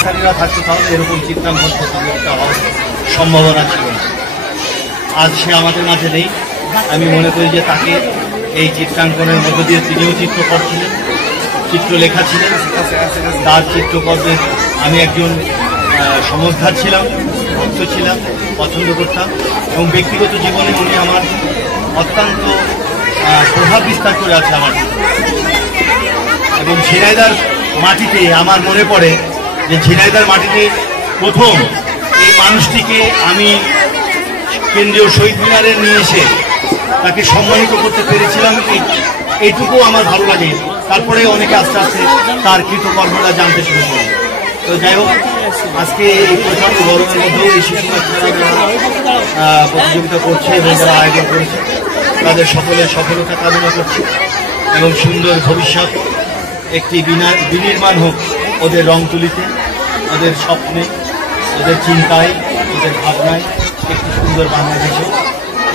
শিক্ষার্থীরা থাকতো তাহলে এরকম চিত্রাঙ্কন প্রতিযোগিতা হওয়ার সম্ভাবনা ছিল না। আজ সে আমাদের মাঝে নেই। আমি মনে করি যে তাকে এই চিত্রাঙ্কনের মধ্য দিয়ে তিনিও চিত্রকর ছিলেন, চিত্রলেখা ছিলেন। তার চিত্রকর্মের আমি একজন সমর্থক ছিলাম, ভক্ত ছিলাম, পছন্দ করতাম এবং ব্যক্তিগত জীবনে উনি আমার অত্যন্ত প্রভাব বিস্তার করে আছে আমার। এবং ঝিনাইদহ মাটিতে আমার মনে পড়ে যে ঝিনাইদহ মাটিতে প্রথম এই মানুষটিকে আমি কেন্দ্রীয় শহীদ মিনারে নিয়ে এসে তাকে সম্মানিত করতে পেরেছিলাম, এইটুকু আমার ভালো লাগে। তারপরে অনেকে আস্তে আস্তে তার কৃতকর্মটা জানতে শুরু করে। তো যাই হোক, আজকে এই প্রচণ্ড গরমের মধ্যেও এই শিশুরা প্রতিযোগিতা করছে এবং যারা আয়োজন করেছে তাদের সকলের সফলতা কামনা করছে এবং সুন্দর ভবিষ্যৎ একটি বিনির্মাণ হোক ওদের রং তুলিতে, ওদের স্বপ্নে, ওদের চিন্তায়, ওদের ভাবনায় একটি সুন্দর বাংলাদেশে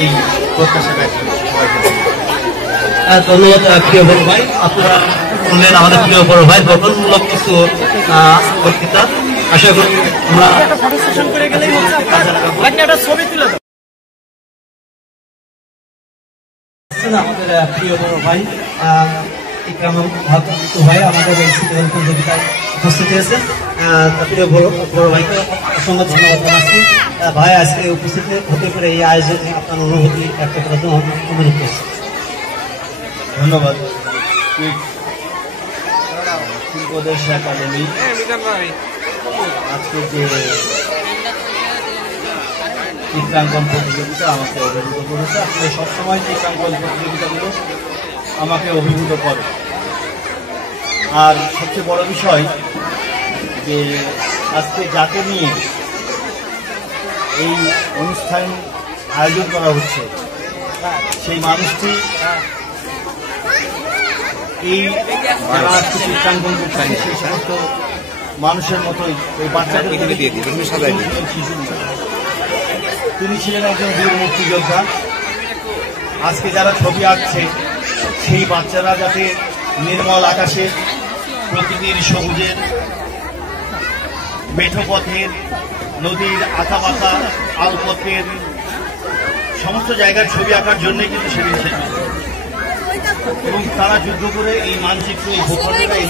এই প্রত্যাশা ব্যক্ত করছে। সবাইকে ধন্যবাদ প্রিয় বড় ভাই। আপনারা শুনলেন আমাদের প্রিয় বড় ভাই গঠনমূলক কিছু বক্তৃতা। আশা করি আমরা আমাদের প্রিয় বড় ভাই ভাই আমাদের এই সিলেবাস প্রতিযোগিতায় উপস্থিত হয়েছেন। প্রিয় বড় ভাইকে অসংখ্য ধন্যবাদ জানাচ্ছি। ভাই আজকে উপস্থিত হতে পেরে এই আয়োজনে আপনার অনুভূতি একটা করার জন্য অনুরোধ করছি। ধন্যবাদ। শিল্পদেশ একাডেমি আজকে যে চিত্রাঙ্কন প্রতিযোগিতা আমাকে অভিভূত করেছে, আসলে সবসময় চিত্রাঙ্কন প্রতিযোগিতাগুলো আমাকে অভিভূত করে। আর সবচেয়ে বড় বিষয় যে আজকে যাকে নিয়ে এই অনুষ্ঠান আয়োজন করা হচ্ছে সেই মানুষটি এই যারা আজকে চিত্রাঙ্কন করছে সেই সমস্ত মানুষের মতোই ওই বাচ্চাদের শিশু, তিনি ছিলেন একজন বীর মুক্তিযোদ্ধা। আজকে যারা ছবি আঁকছে সেই বাচ্চারা যাতে নির্মল আকাশে, প্রকৃতির সবুজের, মেঠো পথের, নদীর আঁকা বাঁকা আলপথের সমস্ত জায়গার ছবি আঁকার জন্যই কিন্তু সেদিন ছিল এবং তারা যুদ্ধ করে এই মানচিত্র, এই ভূখণ্ডটা এই